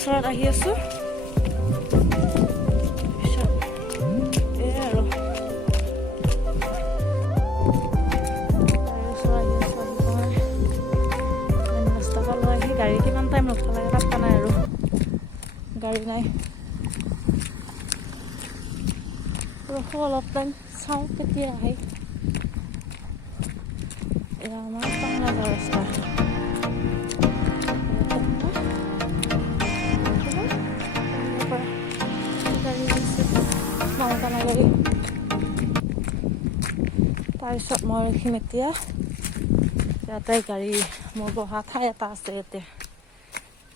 ওচৰত আহি আছোঁ আৰু ৰাস্তা ফালে আহি গাড়ী কিমান টাইম ৰখিব লাগে পাত্তা নাই আৰু গাড়ী নাই ৰখো অলপ টাইম চাওঁ কেতিয়া আহে এয়া আমাৰ টাংলা যোৱা ৰাস্তা গাড়ী তাৰপিছত মই ৰখিম এতিয়া ইয়াতে গাড়ী মোৰ বহা ঠাই এটা আছে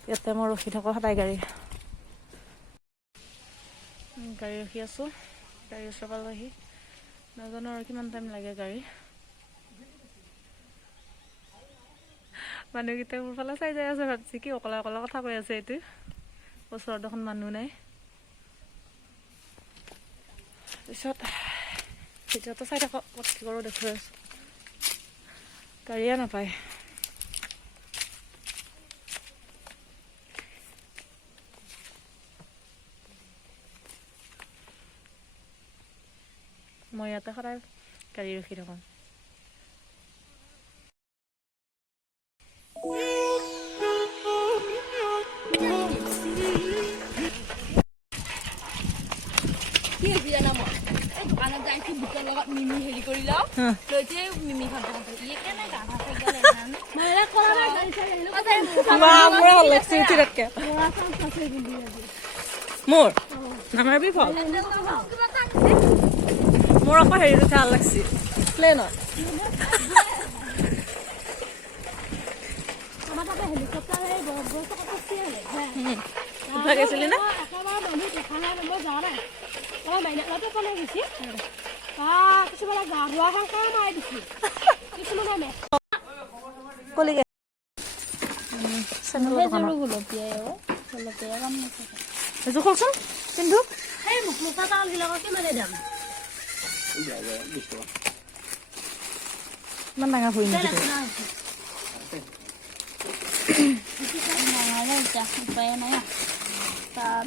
ইয়াতে মই ৰখি থাকোঁ সদায় গাড়ী ৰখি আছোঁ গাড়ী ওচৰ পালোহি নাজানো আৰু কিমান টাইম লাগে গাড়ী মানুহকেইটা মোৰ ফালে চাই যাই আছে ভাবছি কি অকলে অকলে কথা কৈ আছে এইটো ওচৰত দেখোন মানুহ নাই পিছত ভিতৰতো চাই থাকক ক'ত কি কৰোঁ দেখুৱাই আছোঁ গাড়ীয়ে নাপায় মই ইয়াতে সদায় গাড়ী ৰখি থাকোঁ দোকানত যাই বুটৰ লগত মিমি হেৰি কৰি লওঁ লৈছে মিমি খাব মোৰ নামাৰবি ফল মোৰ আকৌ হেৰিটো ভাল লাগছি প্লেনত গৈছিলি না কলচোন পিন্ধু ইমান ডাঙৰ ভৰি নেকি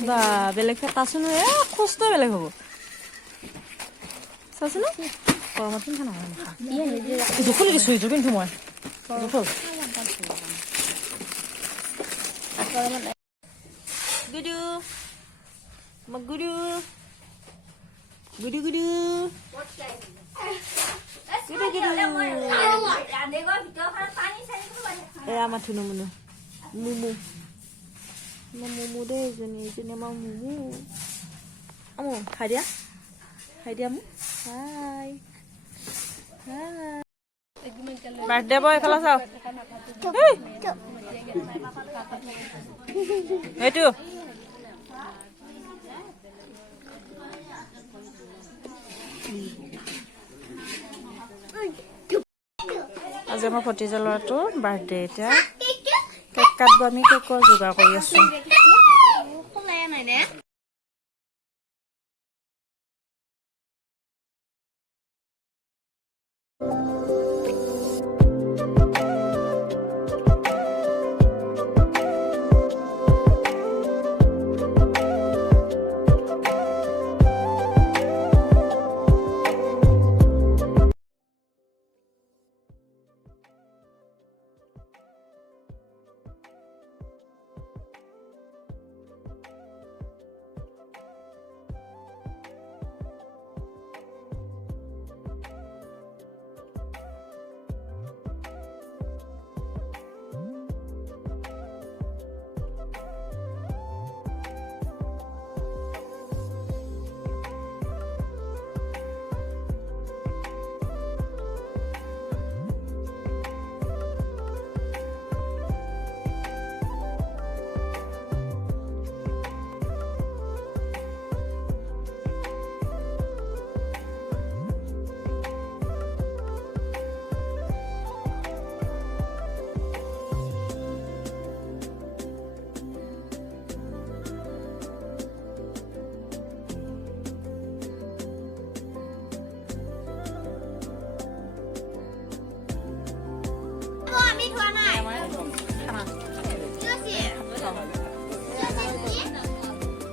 বা বেলেগ তাচোন খোজটো বেলেগ হ'ব চাচোন গৰমত পিন্ধা নহয় দুখ লাগিছোঁ এইযোৰ পিন্ধো মই গুডু গুডু গুডু গুডু এয়া আমাৰ ধুনু মুনু মুমু মুমু দেই এইজনী আমাৰ মুমু আমো খাই দিয়া মোক হাই বাৰ্থডে বয় এইফালে চাওঁ এইটো আজি আমাৰ ভতিজা ল'ৰাটোৰ বাৰ্থডে এতিয়া কেক কাটব আমি কেকৰ যোগাৰ কৰি আছোঁ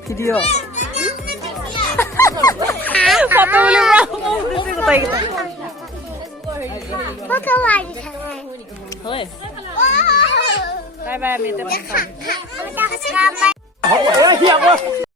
ভিডিঅ' ফটো উলিয়াব গোটেইকেইটা হয় বাই বাই আমি এতিয়া